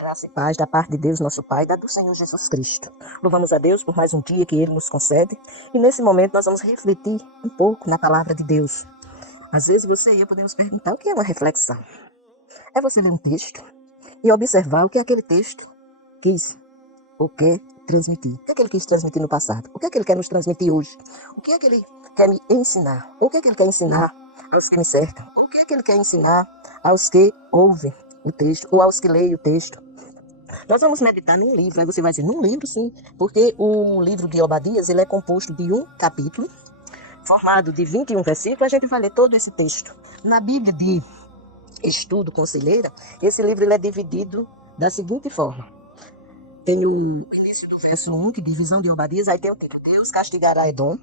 Graça e paz da parte de Deus, nosso Pai, da do Senhor Jesus Cristo. Louvamos a Deus por mais um dia que Ele nos concede. E nesse momento nós vamos refletir um pouco na palavra de Deus. Às vezes você e eu podemos perguntar o que é uma reflexão. É você ler um texto e observar o que aquele texto quis ou quer transmitir. O que é que ele quis transmitir no passado? O que é que ele quer nos transmitir hoje? O que é que ele quer me ensinar? O que é que ele quer ensinar aos que me cercam? O que é que ele quer ensinar aos que ouvem o texto ou aos que leem o texto? Nós vamos meditar num livro. Aí você vai dizer, num livro sim, porque o livro de Obadias ele é composto de um capítulo, formado de 21 versículos. A gente vai ler todo esse texto. Na Bíblia de Estudo Conselheira, esse livro ele é dividido da seguinte forma. Tem o início do verso 1, que diz visão de Obadias, aí tem o título, Deus castigará Edom,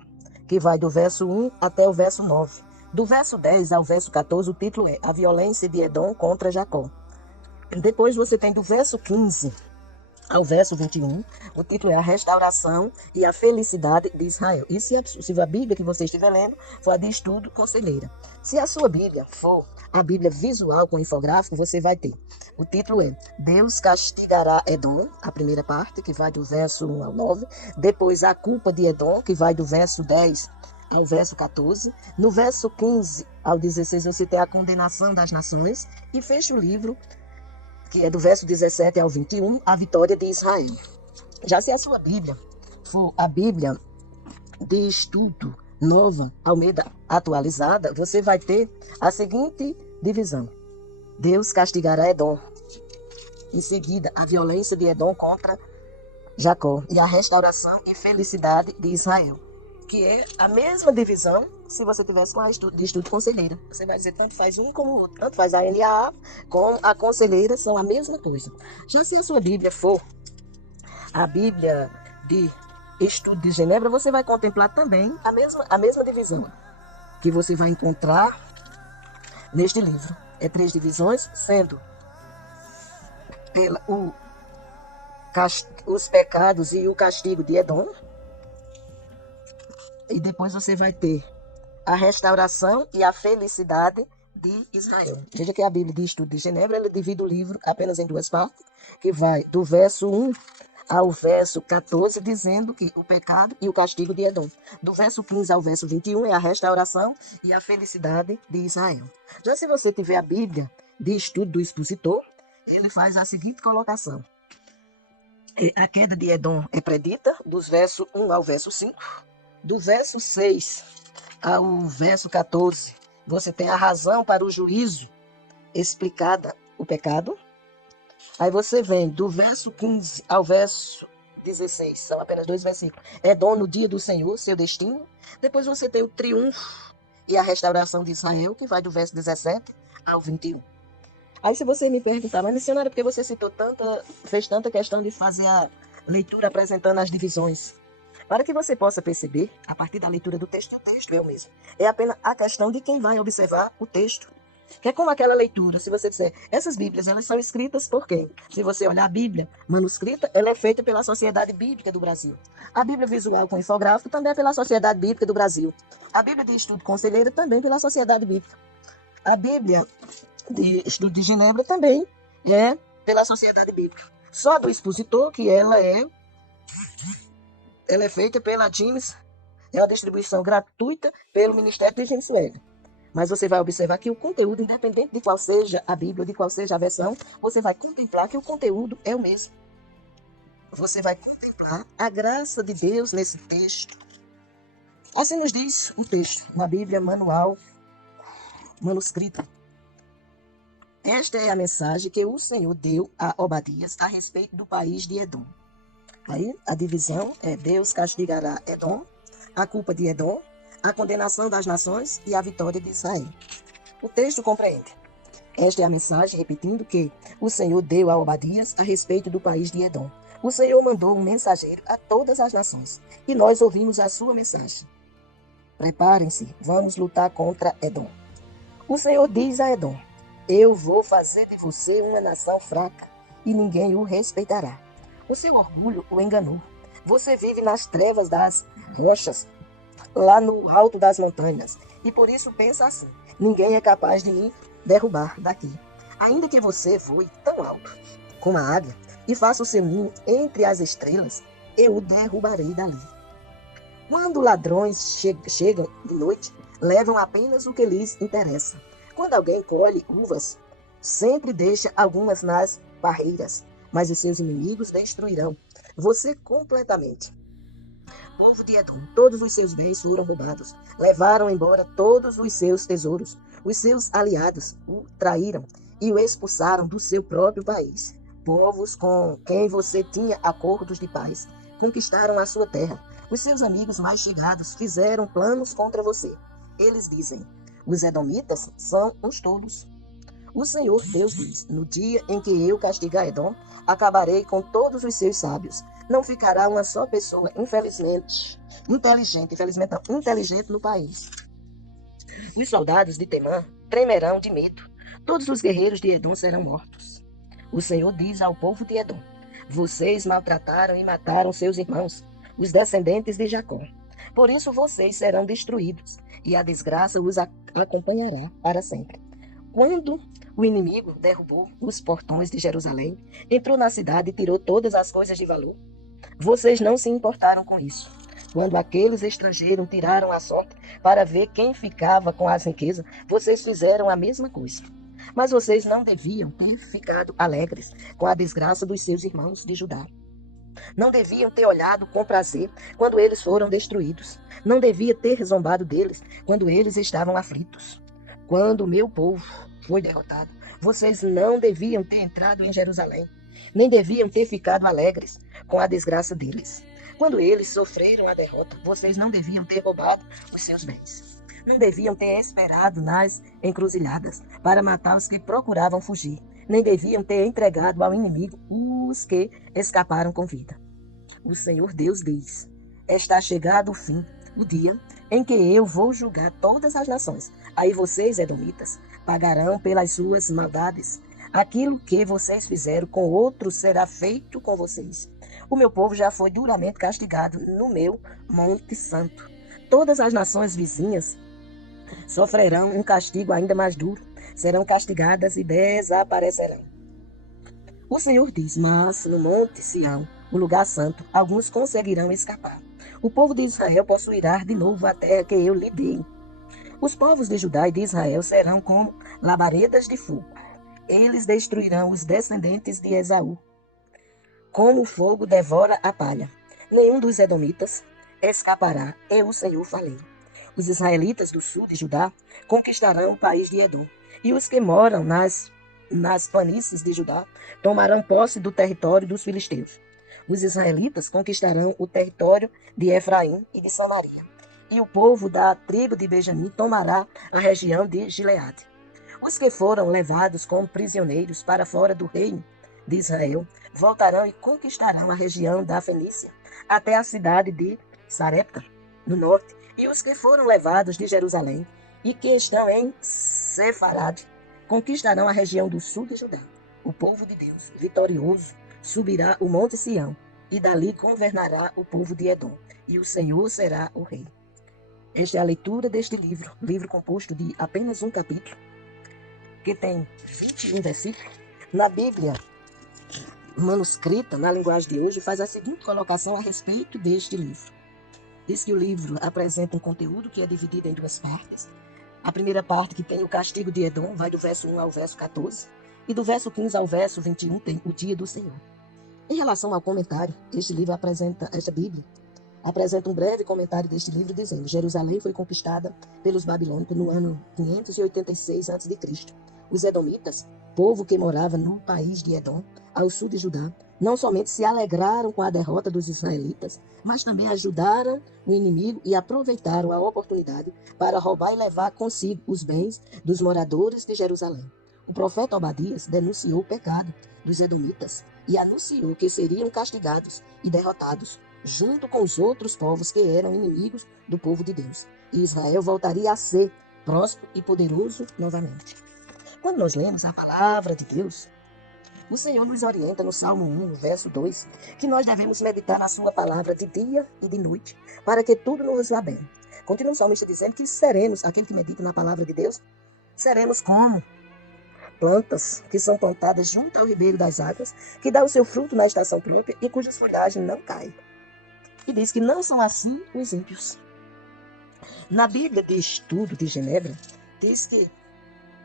que vai do verso 1 até o verso 9. Do verso 10 ao verso 14, o título é A Violência de Edom contra Jacó. Depois você tem do verso 15 ao verso 21, o título é A Restauração e a Felicidade de Israel. E se a Bíblia que você estiver lendo for a de Estudo Conselheira. Se a sua Bíblia for a Bíblia visual com infográfico, você vai ter. O título é Deus castigará Edom, a primeira parte, que vai do verso 1 ao 9. Depois a culpa de Edom, que vai do verso 10 ao verso 14. No verso 15 ao 16, você tem a condenação das nações. E fecha o livro, que é do verso 17 ao 21, a vitória de Israel. Já se a sua Bíblia for a Bíblia de Estudo Nova Almeida atualizada, você vai ter a seguinte divisão. Deus castigará Edom. Em seguida, a violência de Edom contra Jacó e a restauração e felicidade de Israel. Que é a mesma divisão se você tivesse com a de estudo conselheira. Você vai dizer tanto faz um como o outro. Tanto faz a NAA como a conselheira, são a mesma coisa. Já se a sua Bíblia for a Bíblia de Estudo de Genebra, você vai contemplar também a mesma divisão que você vai encontrar neste livro. É 3 divisões, sendo os pecados e o castigo de Edom. E depois você vai ter a restauração e a felicidade de Israel. Veja que a Bíblia de Estudo de Genebra, ela divide o livro apenas em 2 partes, que vai do verso 1 ao verso 14, dizendo que o pecado e o castigo de Edom. Do verso 15 ao verso 21 é a restauração e a felicidade de Israel. Já se você tiver a Bíblia de Estudo do Expositor, ele faz a seguinte colocação. A queda de Edom é predita dos versos 1 ao verso 5. Do verso 6 ao verso 14, você tem a razão para o juízo explicada, o pecado. Aí você vem do verso 15 ao verso 16, são apenas 2 versículos. Edom no dia do Senhor, seu destino. Depois você tem o triunfo e a restauração de Israel, que vai do verso 17 ao 21. Aí se você me perguntar, mas missionária, por que você fez tanta questão de fazer a leitura apresentando as divisões? Para que você possa perceber, a partir da leitura do texto, o texto é o mesmo. É apenas a questão de quem vai observar o texto. Que é como aquela leitura, se você disser, essas Bíblias, elas são escritas por quem? Se você olhar a Bíblia manuscrita, ela é feita pela Sociedade Bíblica do Brasil. A Bíblia visual com infográfico também é pela Sociedade Bíblica do Brasil. A Bíblia de Estudo Conselheiro também pela Sociedade Bíblica. A Bíblia de Estudo de Genebra também é pela Sociedade Bíblica. Só do expositor que ela é feita pela James, é uma distribuição gratuita pelo Ministério de James Webb. Mas você vai observar que o conteúdo, independente de qual seja a Bíblia, de qual seja a versão, você vai contemplar que o conteúdo é o mesmo. Você vai contemplar a graça de Deus nesse texto. Assim nos diz o texto, uma Bíblia manual, manuscrita. Esta é a mensagem que o Senhor deu a Obadias a respeito do país de Edom. Aí a divisão é Deus castigará Edom, a culpa de Edom, a condenação das nações e a vitória de Israel. O texto compreende. Esta é a mensagem, repetindo, que o Senhor deu a Obadias a respeito do país de Edom. O Senhor mandou um mensageiro a todas as nações, e nós ouvimos a sua mensagem. Preparem-se, vamos lutar contra Edom. O Senhor diz a Edom, eu vou fazer de você uma nação fraca, e ninguém o respeitará. O seu orgulho o enganou. Você vive nas trevas das rochas, lá no alto das montanhas. E por isso pensa assim, ninguém é capaz de me derrubar daqui. Ainda que você voe tão alto como a águia, e faça o seu ninho entre as estrelas, eu o derrubarei dali. Quando ladrões chegam de noite, levam apenas o que lhes interessa. Quando alguém colhe uvas, sempre deixa algumas nas parreiras, mas os seus inimigos destruirão você completamente. Povo de Edom, todos os seus bens foram roubados. Levaram embora todos os seus tesouros. Os seus aliados o traíram e o expulsaram do seu próprio país. Povos com quem você tinha acordos de paz conquistaram a sua terra. Os seus amigos mais chegados fizeram planos contra você. Eles dizem: os edomitas são uns tolos. O Senhor Deus diz: no dia em que eu castigar Edom, acabarei com todos os seus sábios. Não ficará uma só pessoa, inteligente no país. Os soldados de Temã tremerão de medo. Todos os guerreiros de Edom serão mortos. O Senhor diz ao povo de Edom: vocês maltrataram e mataram seus irmãos, os descendentes de Jacó. Por isso vocês serão destruídos, e a desgraça os acompanhará para sempre. Quando o inimigo derrubou os portões de Jerusalém, entrou na cidade e tirou todas as coisas de valor, vocês não se importaram com isso. Quando aqueles estrangeiros tiraram a sorte para ver quem ficava com as riquezas, vocês fizeram a mesma coisa. Mas vocês não deviam ter ficado alegres com a desgraça dos seus irmãos de Judá. Não deviam ter olhado com prazer quando eles foram destruídos. Não devia ter zombado deles quando eles estavam aflitos. Quando o meu povo foi derrotado, vocês não deviam ter entrado em Jerusalém, nem deviam ter ficado alegres com a desgraça deles. Quando eles sofreram a derrota, vocês não deviam ter roubado os seus bens. Não deviam ter esperado nas encruzilhadas para matar os que procuravam fugir. Nem deviam ter entregado ao inimigo os que escaparam com vida. O Senhor Deus diz: está chegado o fim, o dia em que eu vou julgar todas as nações. Aí vocês, edomitas, pagarão pelas suas maldades. Aquilo que vocês fizeram com outros será feito com vocês. O meu povo já foi duramente castigado no meu Monte Santo. Todas as nações vizinhas sofrerão um castigo ainda mais duro. Serão castigadas e desaparecerão. O Senhor diz: mas no Monte Sião, o lugar santo, alguns conseguirão escapar. O povo de Israel possuirá de novo a terra que eu lhe dei. Os povos de Judá e de Israel serão como labaredas de fogo. Eles destruirão os descendentes de Esaú, como o fogo devora a palha. Nenhum dos edomitas escapará, eu, o Senhor, falei. Os israelitas do sul de Judá conquistarão o país de Edom, e os que moram nas planícies de Judá tomarão posse do território dos filisteus. Os israelitas conquistarão o território de Efraim e de Samaria, e o povo da tribo de Benjamim tomará a região de Gileade. Os que foram levados como prisioneiros para fora do reino de Israel voltarão e conquistarão a região da Fenícia até a cidade de Sarepta, no norte, e os que foram levados de Jerusalém e que estão em Sefarad conquistarão a região do sul de Judá. O povo de Deus, vitorioso, subirá o monte Sião, e dali governará o povo de Edom, e o Senhor será o rei. Esta é a leitura deste livro composto de apenas um capítulo, que tem 21 versículos. Na Bíblia manuscrita, na linguagem de hoje, faz a seguinte colocação a respeito deste livro. Diz que o livro apresenta um conteúdo que é dividido em duas partes. A primeira parte, que tem o castigo de Edom, vai do verso 1 ao verso 14, e do verso 15 ao verso 21 tem o dia do Senhor. Em relação ao comentário, esta Bíblia apresenta um breve comentário deste livro dizendo: Jerusalém foi conquistada pelos babilônicos no ano 586 a.C. Os edomitas, povo que morava no país de Edom, ao sul de Judá, não somente se alegraram com a derrota dos israelitas, mas também ajudaram o inimigo e aproveitaram a oportunidade para roubar e levar consigo os bens dos moradores de Jerusalém. O profeta Obadias denunciou o pecado dos edomitas e anunciou que seriam castigados e derrotados, junto com os outros povos que eram inimigos do povo de Deus. E Israel voltaria a ser próspero e poderoso novamente. Quando nós lemos a palavra de Deus, o Senhor nos orienta no Salmo 1, no verso 2, que nós devemos meditar na sua palavra de dia e de noite, para que tudo nos vá bem. Continua o salmista dizendo que seremos, aquele que medita na palavra de Deus, seremos como plantas que são plantadas junto ao ribeiro das águas, que dá o seu fruto na estação própria e cujas folhagens não caem. E diz que não são assim os ímpios. Na Bíblia de Estudo de Genebra, diz que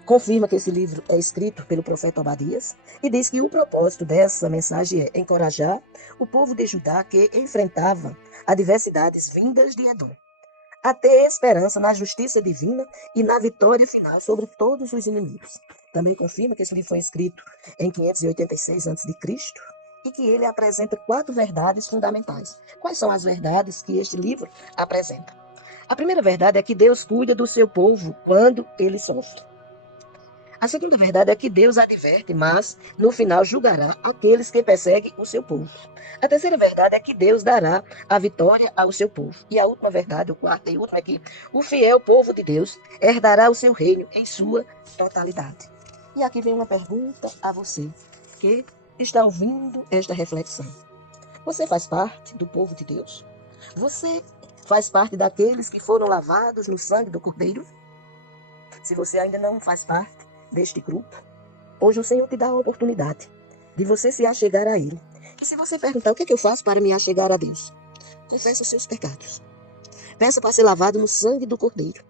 confirma que esse livro é escrito pelo profeta Obadias e diz que o propósito dessa mensagem é encorajar o povo de Judá que enfrentava adversidades vindas de Edom, a ter esperança na justiça divina e na vitória final sobre todos os inimigos. Também confirma que esse livro foi escrito em 586 a.C. e que ele apresenta 4 verdades fundamentais. Quais são as verdades que este livro apresenta? A primeira verdade é que Deus cuida do seu povo quando ele sofre. A segunda verdade é que Deus adverte, mas no final julgará aqueles que perseguem o seu povo. A terceira verdade é que Deus dará a vitória ao seu povo. E a última verdade, a quarta e última, é que o fiel povo de Deus herdará o seu reino em sua totalidade. E aqui vem uma pergunta a você, que está ouvindo esta reflexão. Você faz parte do povo de Deus? Você faz parte daqueles que foram lavados no sangue do Cordeiro? Se você ainda não faz parte deste grupo, hoje o Senhor te dá a oportunidade de você se achegar a Ele. E se você perguntar, o que é que eu faço para me achegar a Deus? Confessa os seus pecados. Peça para ser lavado no sangue do Cordeiro.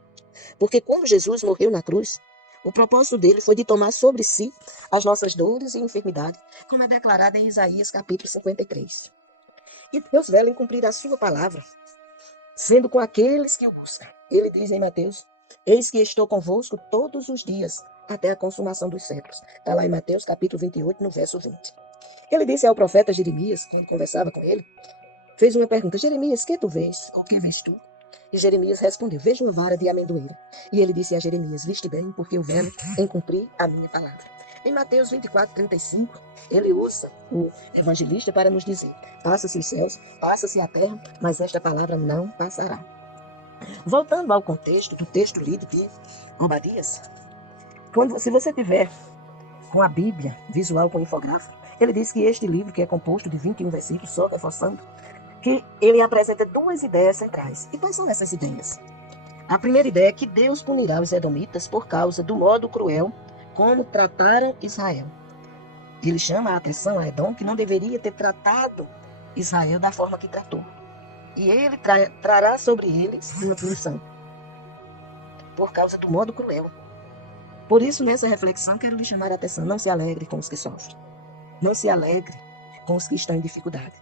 Porque quando Jesus morreu na cruz, o propósito dele foi de tomar sobre si as nossas dores e enfermidades, como é declarado em Isaías capítulo 53. E Deus vela em cumprir a sua palavra, sendo com aqueles que o buscam. Ele diz em Mateus: eis que estou convosco todos os dias, até a consumação dos séculos. Está lá em Mateus capítulo 28, no verso 20. Ele disse ao profeta Jeremias, quando conversava com ele, fez uma pergunta: Jeremias, que tu vês? Ou que vês tu? E Jeremias respondeu: vejo uma vara de amendoeira. E ele disse a Jeremias: viste bem, porque eu velo em cumprir a minha palavra. Em Mateus 24, 35, ele usa o evangelista para nos dizer: passa-se os céus, passa-se a terra, mas esta palavra não passará. Voltando ao contexto do texto lido de Obadias, se você tiver com a Bíblia visual com infográfico, ele diz que este livro, que é composto de 21 versículos, só reforçando, que ele apresenta 2 ideias centrais. E quais são essas ideias? A primeira ideia é que Deus punirá os edomitas por causa do modo cruel como trataram Israel. Ele chama a atenção a Edom, que não deveria ter tratado Israel da forma que tratou. E ele trará sobre eles uma punição por causa do modo cruel. Por isso, nessa reflexão, quero lhe chamar a atenção: não se alegre com os que sofrem. Não se alegre com os que estão em dificuldade.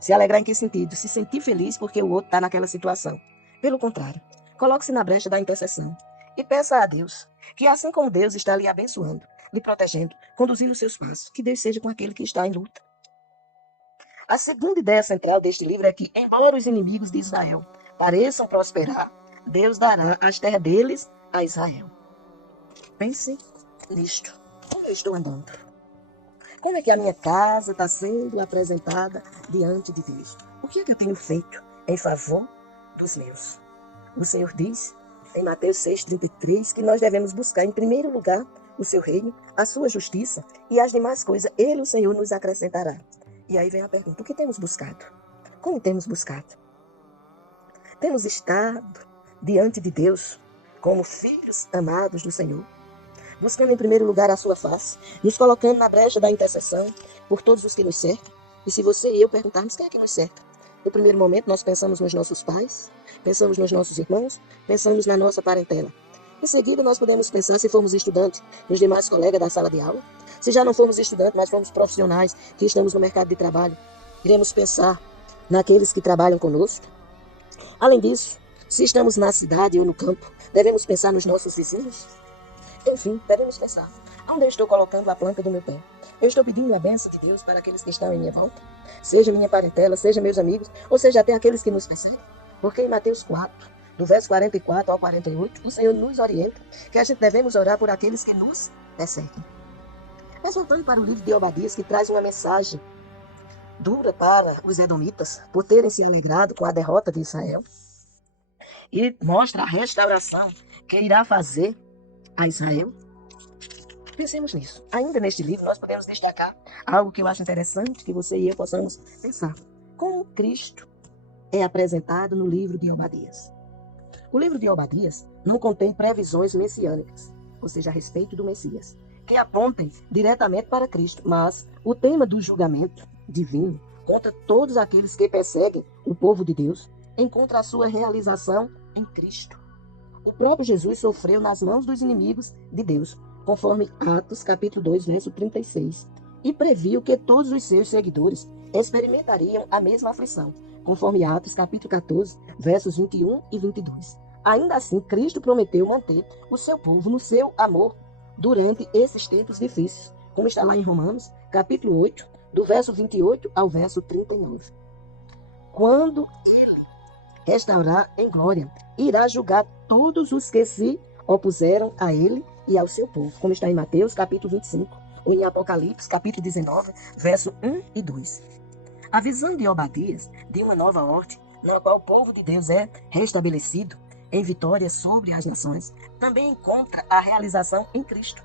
Se alegrar em que sentido? Se sentir feliz porque o outro está naquela situação. Pelo contrário, coloque-se na brecha da intercessão e peça a Deus que, assim como Deus está lhe abençoando, lhe protegendo, conduzindo os seus passos, que Deus seja com aquele que está em luta. A segunda ideia central deste livro é que, embora os inimigos de Israel pareçam prosperar, Deus dará as terras deles a Israel. Pense nisto. Como eu estou andando? Como é que a minha casa está sendo apresentada diante de Deus? O que é que eu tenho feito em favor dos meus? O Senhor diz em Mateus 6,33 que nós devemos buscar em primeiro lugar o seu reino, a sua justiça e as demais coisas Ele, o Senhor, nos acrescentará. E aí vem a pergunta: o que temos buscado? Como temos buscado? Temos estado diante de Deus como filhos amados do Senhor, buscando em primeiro lugar a sua face, nos colocando na brecha da intercessão por todos os que nos cercam. E se você e eu perguntarmos quem é que nos cerca? No primeiro momento nós pensamos nos nossos pais, pensamos nos nossos irmãos, pensamos na nossa parentela. Em seguida nós podemos pensar, se formos estudantes, nos demais colegas da sala de aula. Se já não formos estudantes, mas formos profissionais que estamos no mercado de trabalho, iremos pensar naqueles que trabalham conosco. Além disso, se estamos na cidade ou no campo, devemos pensar nos nossos vizinhos. Enfim, devemos pensar: onde eu estou colocando a planta do meu pé? Eu estou pedindo a bênção de Deus para aqueles que estão em minha volta? Seja minha parentela, seja meus amigos, ou seja até aqueles que nos perseguem? Porque em Mateus 4, do verso 44 ao 48, o Senhor nos orienta que a gente devemos orar por aqueles que nos perseguem. Mas voltando para o livro de Obadias, que traz uma mensagem dura para os edomitas, por terem se alegrado com a derrota de Israel, e mostra a restauração que irá fazer a Israel. Pensemos nisso. Ainda neste livro nós podemos destacar algo que eu acho interessante que você e eu possamos pensar. Como Cristo é apresentado no livro de Obadias. O livro de Obadias não contém previsões messiânicas, ou seja, a respeito do Messias. que apontem diretamente para Cristo, mas o tema do julgamento divino contra todos aqueles que perseguem o povo de Deus encontra a sua realização em Cristo. O próprio Jesus sofreu nas mãos dos inimigos de Deus, conforme Atos capítulo 2, verso 36, e previu que todos os seus seguidores experimentariam a mesma aflição, conforme Atos capítulo 14, versos 21 e 22. Ainda assim, Cristo prometeu manter o seu povo no seu amor durante esses tempos difíceis, como está lá em Romanos capítulo 8, do verso 28 ao verso 39. Quando ele restaurar em glória, irá julgar todos os que se opuseram a ele e ao seu povo, como está em Mateus capítulo 25, ou em Apocalipse capítulo 19, verso 1 e 2. A visão de Obadias de uma nova ordem, na qual o povo de Deus é restabelecido em vitória sobre as nações, também encontra a realização em Cristo.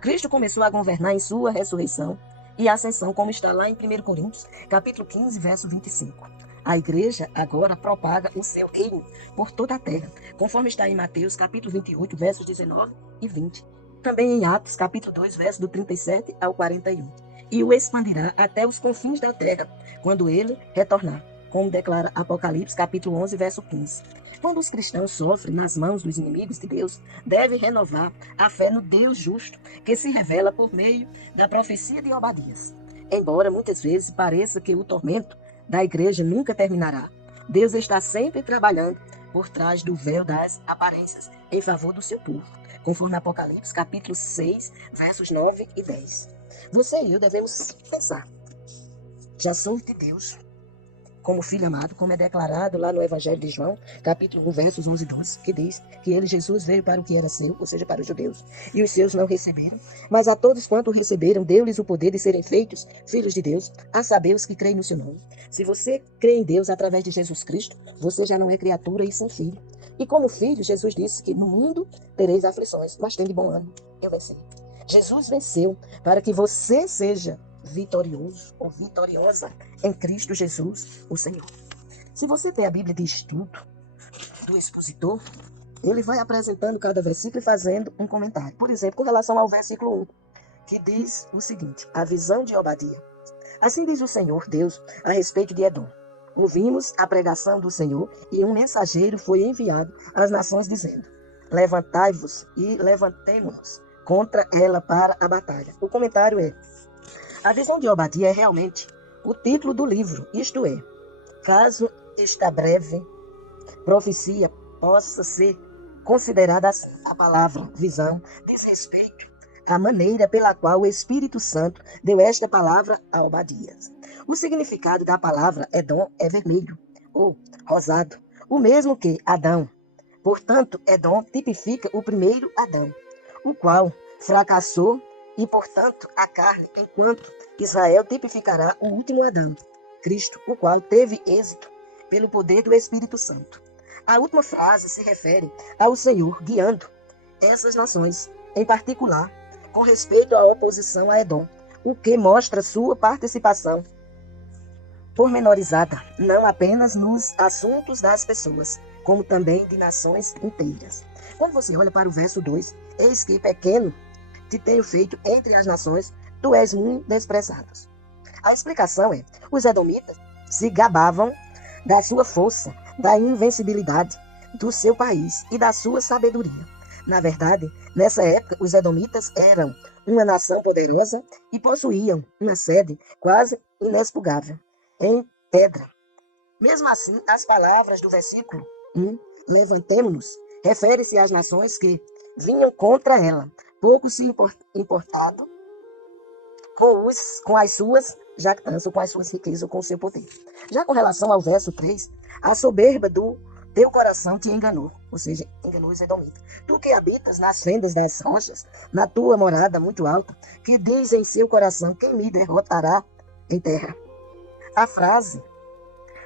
Cristo começou a governar em sua ressurreição e ascensão, como está lá em 1 Coríntios capítulo 15, verso 25. A igreja agora propaga o seu reino por toda a terra, conforme está em Mateus capítulo 28, versos 19 e 20. Também em Atos capítulo 2, versos do 37 ao 41. E o expandirá até os confins da terra, quando ele retornar, como declara Apocalipse capítulo 11, verso 15. Quando os cristãos sofrem nas mãos dos inimigos de Deus, devem renovar a fé no Deus justo, que se revela por meio da profecia de Obadias. Embora muitas vezes pareça que o tormento da igreja nunca terminará, Deus está sempre trabalhando por trás do véu das aparências em favor do seu povo, conforme Apocalipse capítulo 6, versos 9 e 10. Você e eu devemos pensar: já sou de Deus como filho amado, como é declarado lá no Evangelho de João, capítulo 1, versos 11 e 12, que diz que ele, Jesus, veio para o que era seu, ou seja, para os judeus, e os seus não receberam. Mas a todos quanto o receberam, deu-lhes o poder de serem feitos filhos de Deus, a saber os que creem no seu nome. Se você crê em Deus através de Jesus Cristo, você já não é criatura e sim filho. E como filho, Jesus disse que no mundo tereis aflições, mas tem de bom ânimo, eu venci. Jesus venceu para que você seja vitorioso ou vitoriosa em Cristo Jesus, o Senhor. Se você tem a Bíblia de estudo do expositor, ele vai apresentando cada versículo e fazendo um comentário. Por exemplo, com relação ao versículo 1, que diz o seguinte: a visão de Obadia. Assim diz o Senhor Deus a respeito de Edom. Ouvimos a pregação do Senhor e um mensageiro foi enviado às nações dizendo: levantai-vos e levantemo-nos contra ela para a batalha. O comentário é: a visão de Obadia é realmente o título do livro, isto é, caso esta breve profecia possa ser considerada assim, a palavra visão diz respeito à maneira pela qual o Espírito Santo deu esta palavra a Obadias. O significado da palavra Edom é vermelho ou rosado, o mesmo que Adão. Portanto, Edom tipifica o primeiro Adão, o qual fracassou, e, portanto, a carne, enquanto Israel tipificará o último Adão, Cristo, o qual teve êxito pelo poder do Espírito Santo. A última frase se refere ao Senhor guiando essas nações, em particular, com respeito à oposição a Edom, o que mostra sua participação pormenorizada, não apenas nos assuntos das pessoas, como também de nações inteiras. Quando você olha para o verso 2, eis que pequeno te tenho feito entre as nações, tu és muito desprezado. A explicação é: os edomitas se gabavam da sua força, da invencibilidade do seu país e da sua sabedoria. Na verdade, nessa época, os edomitas eram uma nação poderosa e possuíam uma sede quase inexpugável, em pedra. Mesmo assim, as palavras do versículo 1, levantemo-nos, refere-se às nações que vinham contra ela, pouco se importado com as suas jactâncias, com as suas riquezas, com o seu poder. Já com relação ao verso 3, a soberba do teu coração te enganou, ou seja, enganou os edomitas. Tu que habitas nas fendas das rochas, na tua morada muito alta, que diz em seu coração: quem me derrotará em terra? A frase,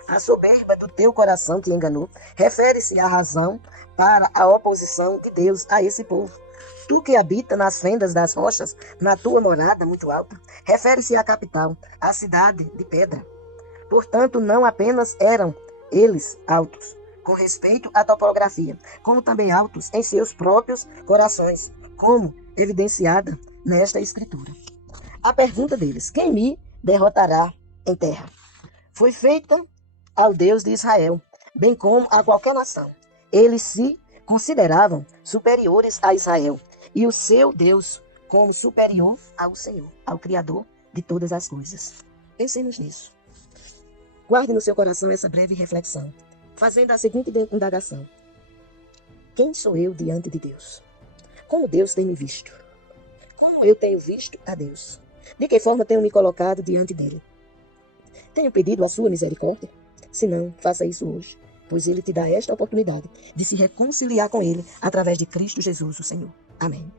a soberba do teu coração te enganou, refere-se à razão para a oposição de Deus a esse povo. Tu que habita nas fendas das rochas, na tua morada muito alta, refere-se à capital, à cidade de pedra. Portanto, não apenas eram eles altos, com respeito à topografia, como também altos em seus próprios corações, como evidenciada nesta escritura. A pergunta deles: quem me derrotará em terra? Foi feita ao Deus de Israel, bem como a qualquer nação. Eles se consideravam superiores a Israel e o seu Deus como superior ao Senhor, ao Criador de todas as coisas. Pensemos nisso. Guarde no seu coração essa breve reflexão, fazendo a seguinte indagação: quem sou eu diante de Deus? Como Deus tem me visto? Como eu tenho visto a Deus? De que forma tenho me colocado diante dele? Tenho pedido a sua misericórdia? Se não, faça isso hoje, pois ele te dá esta oportunidade de se reconciliar com ele através de Cristo Jesus, o Senhor. Amém.